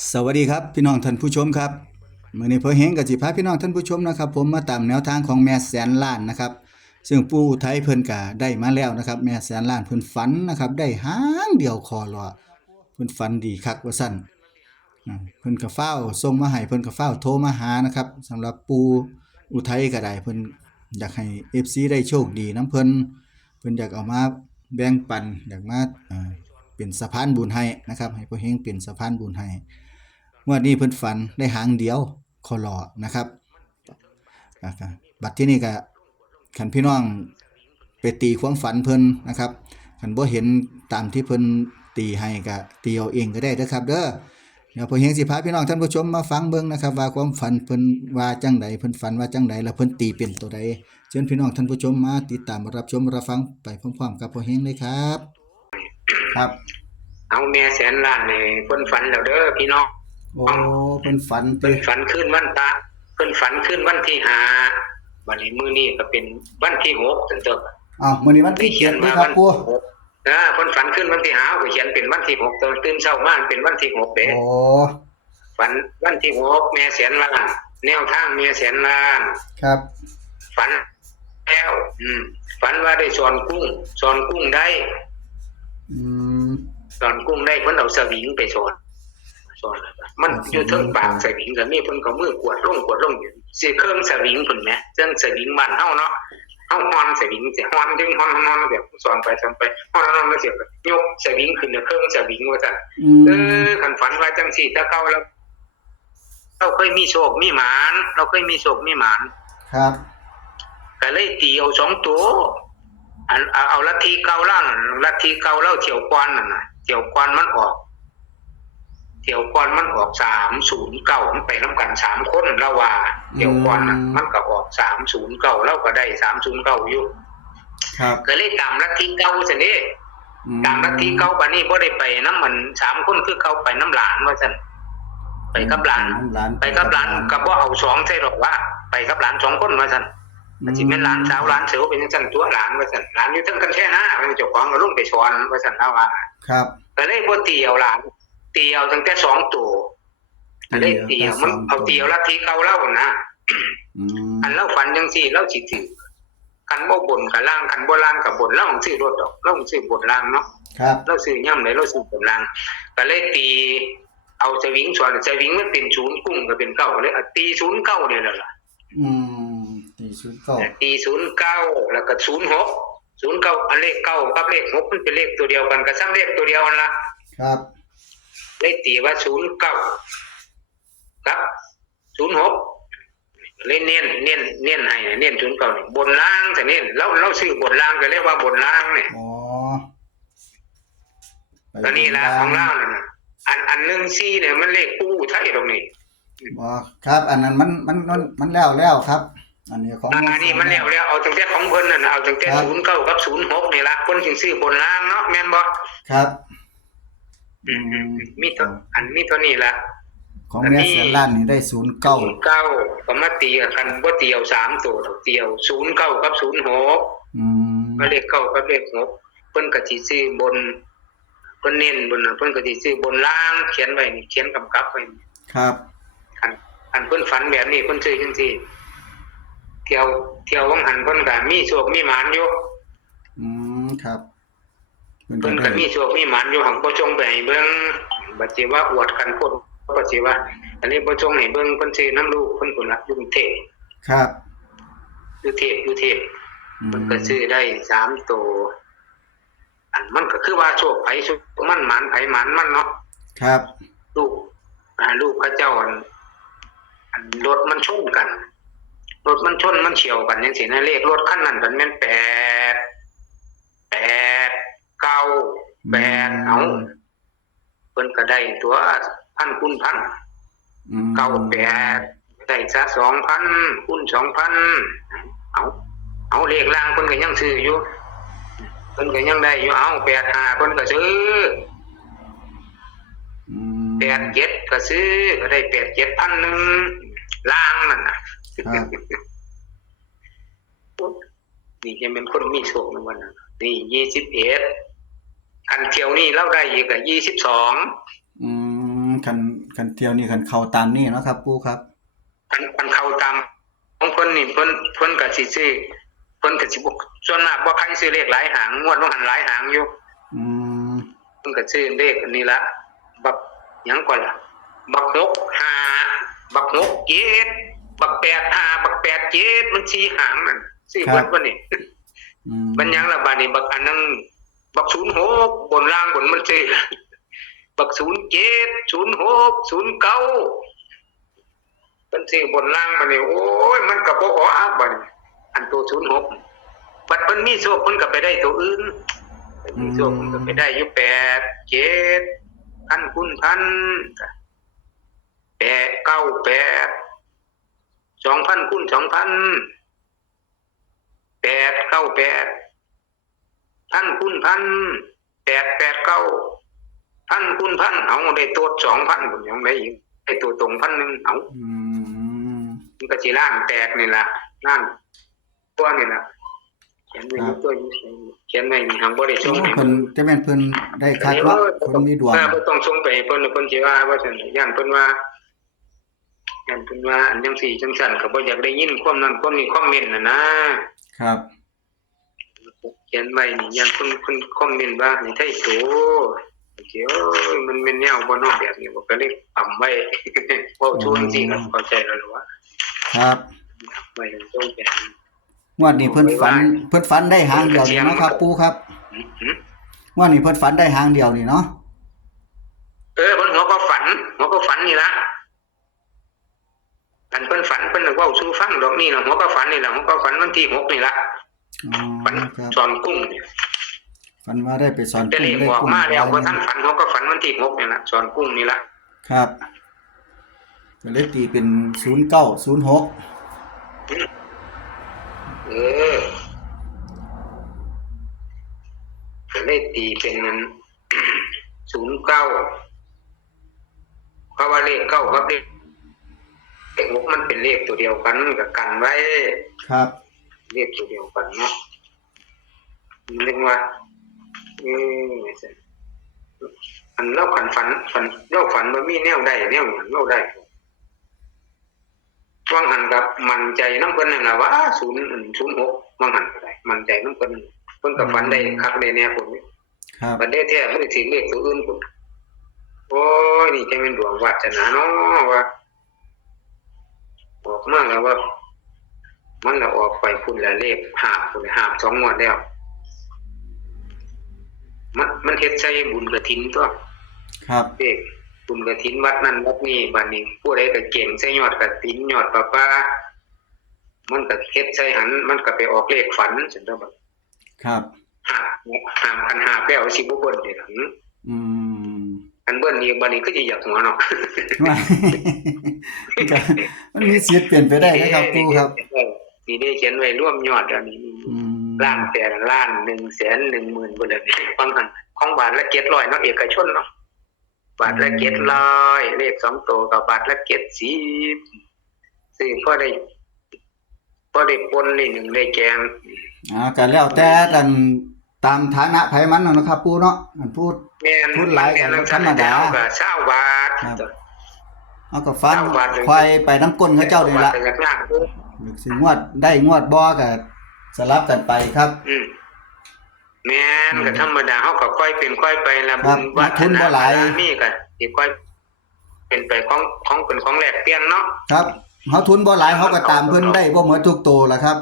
สวัสดีครับพี่น้องท่านผู้ชมครับมื้อนี้พอเฮงก็สิพาพี่น้องท่านผู้ชมนะครับผมมาตามแนวทางของแม่แสนล้านนะครับซึ่งปู่อุทัยเพิ่นก็ได้มาแล้วนะครับแม่แสนล้านเพิ่นฝันนะครับได้หางเดียวคอรอเพิ่นฝันดีคักว่าซั่นเพิ่นก็ฟ้าวส่งมาให้เพิ่นก็ฟ้าวโทรมาหานะครับสำหรับปู่อุทัยก็ได้เพิ่นอยากให้ FC ได้โชคดีนำเพิ่นอยากเอามาแบ่งปันอยากมาเป็นสะพานบุญให้นะครับให้พ่อเฮงเป็นสะพานบุญให้ งวดนี้เพิ่นฝันได้หางเดียวคอลอนะครับบัดที่นี่ก็คันพี่น้องไปตีความฝันเพิ่นนะครับคันบ่เห็นตามที่เพิ่นตีให้ก็ตีเอาเองก็ได้เด้อครับเด้อเดี๋ยวพ่อเฮงสิพาพี่น้องท่านผู้ชมมาฟังเบิ่งนะครับว่าความฝันเพิ่นว่าจังใดเพิ่นฝันว่าจังใดแล้วเพิ่นตีเป็นตัวใดเชิญพี่น้องท่านผู้ชมมาติดตามรับชมรับฟังไปพร้อมๆกับพ่อเฮงเลยครับครับเอาแม่แสนล้านนี่เพิ่นฝันแล้วเด้อพี่น้องโอ้เพิ่นฝันติเพิ่นฝันขึ้นวันตะเพิ่นฝันขึ้นวันที่5บัดนี้มื้อนี้ก็เป็นวันที่6จังซั่นอ้าวมื้อนี้วันที่7นี่ครับปู่เพิ่นฝันขึ้นวันที่5ก็เขียนเป็นวันที่6ตอนตื่นเช้ามาเป็นวันที่6เด้โอ้ฝันวันที่6แม่แสนล้านแนวทางแม่แสนล้านครับฝันแล้วฝันว่าได้สอนกุ้งได้อืมสอนกุ้งได้เพิ่นเอาสวิงไปสอนมันอยู่เทิงปากสวิงก็มีเพิ่นก็มือกวดลงอยู่สิเครื่องสวิงเพิ่นแหมเรื่องสวิงบ้านเฮาเนาะเฮาฮอนสวิงสิฮอนจึงฮอนแบบสอนไปฮอนมันสิยกสวิงขึ้นเครื่องสวิงว่าซั่นคันฝันว่าจังซี่แต่เก่าแล้วเราเคยมีโชคมีหมานครับก็เลยตีเอา2ตัวเอาลัทธิเก่าล่างลัทธิเก่าแล้วเที่ยวกวนนั่นน่ะเที่ยวกวนมันออก309มันไปนำกัน3คนแล้วว่าเที่ยวกวนน่ะมันก็ออก309แล้วก็ได้309อยู่ครับก็เลยตามลัทธิเก่าซั่นนี่ตามลัทธิเก่าบัดนี้บ่ได้ไปนำมัน3คนคือเก่าไปนำหลานว่าซั่นไปกับหลานก็บ่เอา2ใส่ดอกว่าไปกับหลาน2คนว่าซั่นมันสิแม่นหลานสาวหลานเสือเป็นจังซั่นตัวหลานว่าซั่นหลานอยู่เทิงกันแค่นะมันเจ้าของก็ลงไปสอนว่าซั่นแล้วว่าครับก็เลยบ่ตีเอาหลานตีเอาตั้งแต่2ตัวก็เลยตีเอามันเอาตีเอาลัทธิเก่าเล่านะอันเราฝันจังซี่เราสิถือคันบ่บนกับล่างคันบ่ล่างกับบนเราต้องซื้อรถดอกเราต้องซื้อบนล่างเนาะครับเราซื้อย่ำไหนเราซื้อบนล่างก็เลยตีเอาสวิงส่วนสวิงมันเป็น0กุ้งก็เป็น9ก็เลยตี09นี่แหละล่ะตี09ตี09แล้วก็06อันเลข9กับเลข6มันเป็นเลขตัวเดียวกันก็ซ้ำเลขตัวเดียวนั่นล่ะครับเลขตีว่า09ครับ06เลยเน้นให้เน้น09นี่บนล่างแต่เน้นเราซื้อบนล่างก็เรียกว่าบนล่างนี่อ๋อตอนนี้ล่ะของเรานั่นอัน14เนี่ยมันเลขปู่ไทยตรงนี้บ่ครับอันนั้นมันแล้วครับอันนี้ของอันนี้มันแล้วเอาตั้งแต่ของเพิ่นนั่นเอาตั้งแต่09กับ06นี่ล่ะเพิ่นสิซื้อบนล่างเนาะแม่นบ่ครับมีเท่านี้ล่ะของแม่แสนล้านนี่ได้09ก็มาตีกันบ่ตีเอา3ตัวดอกตีเอา09กับ06ก็เลข9กับเลข6เพิ่นก็สิซื้อบนเพิ่นเน้นบนเพิ่นก็สิซื้อบนล่างเขียนไว้นี่เขียนกำกับไว้ครับอันเพิ่นฝันแบบนี้เพิ่นซื้อจังซี่เที่ยววังหันเพิ่นก็มีโชคมีหมานอยู่ครับเพิ่นก็มีโชคมีหมานอยู่หังบ่จงไปให้เบิ่งบัดสิว่าอวดกันพุ่นก็สิว่าอันนี้บ่จงให้เบิ่งเพิ่นซื้อน้ำลูกเพิ่นพุ่นน่ะอยู่กรุงเทพครับอยู่เทพเพิ่นก็ซื้อได้3ตัวอันมันก็คือว่าโชคไผโชคมันหมานไผหมานมันเนาะครับลูกพระเจ้าอันรถมันชนกันมันเฉี่ยวกันจังซี่นะเลขรถคันนั้นมันแม่น8 9 8เอาเพิ่นก็ได้ตัวพันคูณพัน98ได้ซะ 2,000 คูณ 2,000เอาเลขล่างเพิ่นก็ยังซื้ออยู่เพิ่นก็ยังได้อยู่เอา85เพิ่นก็ซื้อ87ก็ซื้อก็ได้87,000ล่างนั่นน่ะนี่จะเป็นคนมีโชคในวันนั้นนี่21อันเที่ยวนี้เราได้อีกก็22 คันเที่ยวนี้คันเข้าตามนี้เนาะครับปู่ครับมันเข้าตามของเพิ่นนี่เพิ่นก็สิซื้อเพิ่นก็สิบ่ส่วนมากบ่ใครซื้อเลขหลายหางงวดบ่หันหลายหางอยู่อืมเพิ่นก็ซื้อเลขอันนี้ละบักหยังก่อนล่ะบัก65บัก67บัก85บัก87มัน4หางนั่นซื้อเบิดบ่นี่มันหยังล่ะบัดนี้บักอันนึงบัก06บนล่างบนมันซื้อบัก07 06 09มันซื้อบนล่างบัดนี้โอ้ยมันก็บ่ออกบัดนี้อันตัว06บัดเพิ่นมีโชคเพิ่นก็ไปได้ตัวอื่นมีโชคเพิ่นก็ไปได้อยู่8 7พันคูณพัน8 9 8 2,000คูณ2,000 8 9 8พันคูณพัน8 8 9พันคูณพันเอาได้ตัว2,000พุ่นยังได้อีกได้ตัวตรง1,000เอามันก็สิล้านแตกนี่ล่ะล้านตัวนี่ล่ะเขียนไว้อยู่ตัวอยู่เขียนไว้นี่หังบ่ได้ส่งให้ เพิ่นจะแม่นเพิ่นได้คักเนาะเพิ่นมีดวงบ่ต้องส่งไปให้เพิ่นเพิ่นสิว่าซั่นย่านเพิ่นว่าอันจังซี่จังซั่นก็บ่อยากได้ยินความนั้นความนี้คอมเมนต์น่ะนะครับเขียนไว้นี่ย่านเพิ่นคอมเมนต์ว่าให้ไทยโตเกี่ยวมันแม่นแนวบ่เนาะแบบนี้บ่ก็เลยปำไว้เว้าชวนสิก็เข้าใจแล้วว่าครับไว้ส่งไป งวดนี้เพิ่นฝันได้หางเดียวนี่เนาะครับปู่ครับงวดนี้เพิ่นฝันได้หางเดียวนี่เนาะเพิ่นหัวก็ฝันนี่ล่ะอันเพิ่นฝันเพิ่นเว้าสู่ฟังดอกนี่ล่ะหัวก็ฝันนี่ล่ะหัวก็ฝันวันที่6นี่ล่ะฝันสอนกุ้งฝันว่าได้ไปสอนกุ้งได้กุ้งมาแล้วบ่ทันฝันหัวก็ฝันวันที่6นี่ล่ะสอนกุ้งนี่ล่ะครับก็เลยตีเป็น09 06ก็เลยตีเป็นนั้น09เพราะว่าเลข9กับเลข6มันเป็นเลขตัวเดียวกันก็กันไว้ครับเลขตัวเดียวกันเนาะเรียกว่าอันเราฝันเราฝันว่ามีแนวใดแนวหยังเราได้ว่างหันกับมั่นใจนำเพิ่นนั่นล่ะว่า06ว่างหันก็ได้มั่นใจนำเพิ่นก็ฝันได้คักได้แน่พุ่นครับบัดนี้แท้มันสิเลขตัวอื่นพุ่นโอ้ยนี่จังแม่นดวงวาสนาเนาะว่าออกมาแล้วว่ามันละออกไปพุ่นละเลขหาบพุ่นหาบ2งวดแล้วมันเฮ็ดใส่บุญกฐินตัวครับเลขบุญกฐินวัดนั้นวัดนี้บัดนี้ผู้ใดก็เก่งใส่ยอดกฐินยอดประปามันก็เฮ็ดใส่หันมันก็ไปออกเลขฝันจังซั่นบ่ครับหาคันหาแป้วสิบ่เบิ่นเด้อันเบิ่นนี่บัดนี้ก็สิอยากหัวเนาะมันมีสิทธิ์เปลี่ยนไปได้นะครับปู่ครับนี่ได้เขียนไว้ร่วมยอดอันนี้ล้านแต่ล้าน 110,000 บ่ได้ฟังหั่นของบาทละ700เนาะเอกชนเนาะบาทละ700เลข2ตัวก็บาทละ70ซื้อพอได้ปนนี่1ได้แกงก็แล้วแต่อันตามฐานะไผมันนะครับปู่เนาะอันพูดหลายก็ธรรมดาก็20บาทเอาก็ฟังควายไปน้ำก้นเขาเจ้านี่ล่ะสิงวดได้งวดบ่ก็สลับกันไปครับแม่นก็ธรรมดาเฮาก็ค่อยเป็นค่อยไปละบุญวัฒนบ่หลายมีก็สิค่อยเป็นไปของเป็นของแลกเปลี่ยนเนาะครับเฮาทุนบ่หลายเฮาก็ตามเพิ่นได้บ่หมดทุกโตล่ะครับ